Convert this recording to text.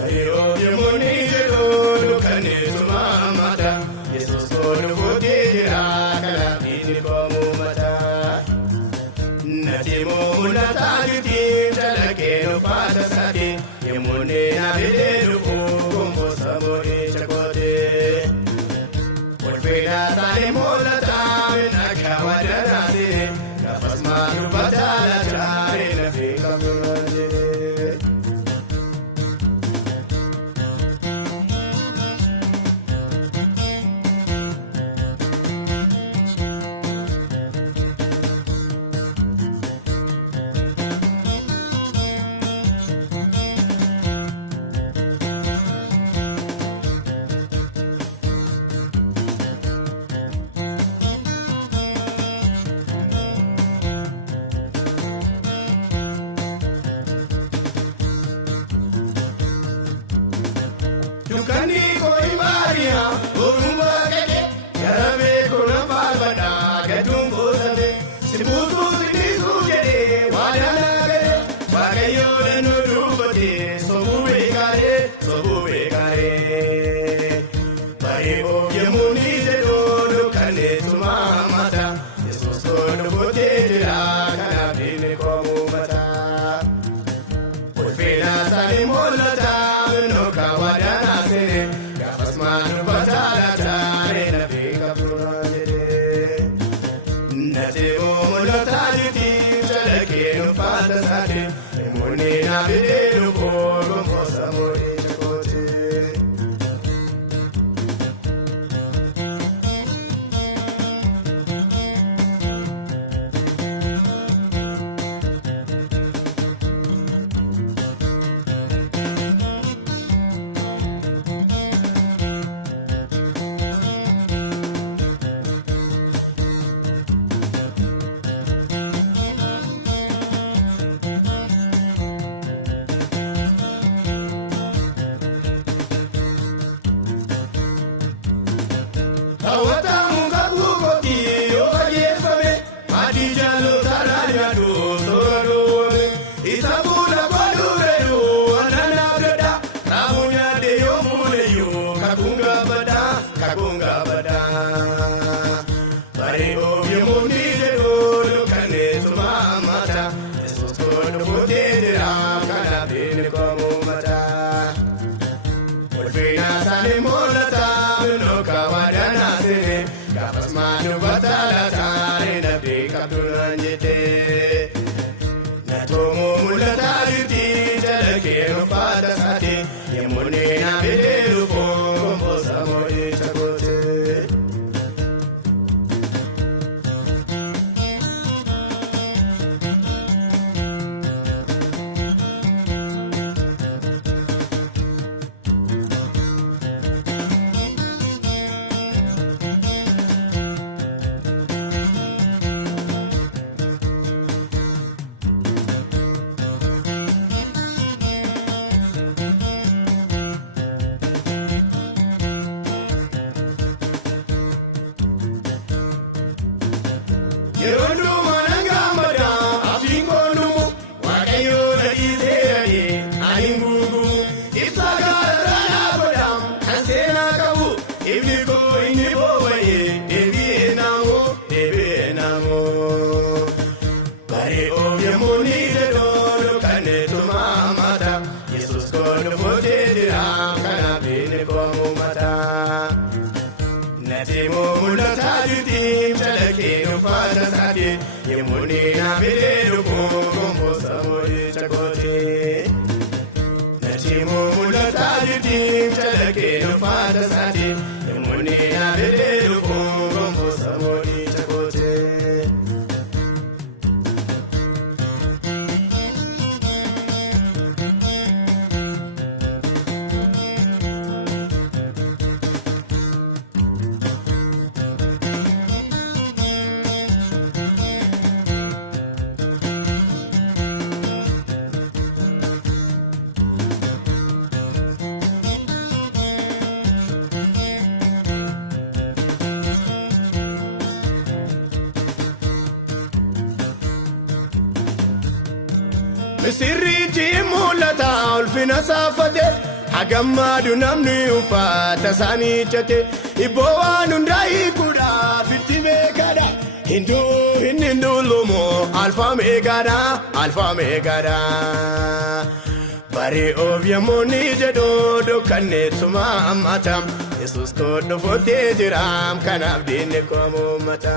Ayo yemoni jero kane mata. Jesus kono fotira kala bini komu mata. Natimo unata juti jalake no pata sati. Yemoni na bidelu kumbo sabori chakote. Porfeda tani molata na kawadana si. Nafas manu batala chare na fika mulaje. Kani koi Maria, Urumba keke, Yarabe kuna palvada, Gatumbo sabe, Sibutu sinisu jede, Wadana gade, Wagayo denu rupate, Sobu bekare. Paribo yemuni jedo, Lukane tumamata, Jesus kono bote jira, Kana bine komu mata. Porfeda sani molata, no kawadana. Gafas manu batala tare na fika purajere. Natemo mulata juti chalake no fata sate. Emoni na bidelu kogo mosa mori chakote. Awata munga kukoti yoyefame madijalo taranya do sorone isabula kwaduredo anana breda ramunya de yomule yo kakunga bada bare o yemuni de do kane tumamata Jesus kono bodera kana bene komo mata Porfina sane molata no kawadana Gafas manu batala tare na deka tulanjete. Natomo mulata juti jalake no fata sate. Yemone na bidelu kombo samori chakote. Yerondu manangambada apingo numu wakayo na izeri alingugu isagara na bodam asena kabu ibiko inibo waye ebi enamo bare o yemuni de do kane tumamata Jesus kono bodira kana bene komu mata Natimo mulata juti chalake no fata sate Yemuni na bidelu kumbo samori chakote Natimo mulata juti chalake no fata sate Yemuni na bidelu kumbo samori chakote sirriitti mul'ata ulfina saafate hagammadu namni uffata isaanii cate ibboo waan hundaa hiikuudhaaf itti beekadha hinduu lumoo alfa meegaadha Bari of yamoni jedhoo dukkanneessuma ammatam Yesuus koo dhufootee jiraam kanaaf diinni koo muummata.